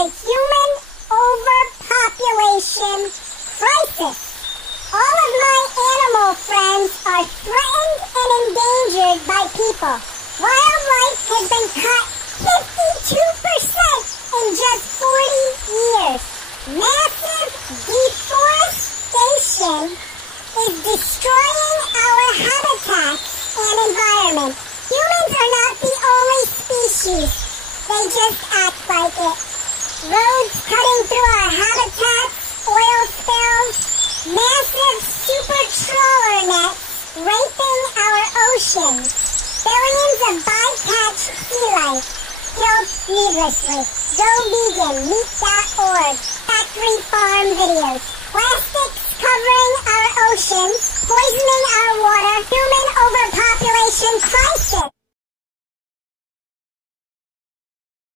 the human overpopulation crisis. All of my animal friends are threatened and endangered by people. Wildlife has been cut 52% in just 40 years. Massive deforestation is destroying our habitats and environment. Humans are not the only species. They just act like it. Roads cutting through our habitats, oil spills, massive super trawler nets raping our oceans, billions of bycatch sea life killed needlessly. Go vegan, meat.org, factory farm videos, plastics covering our oceans, poisoning our water, human overpopulation crisis.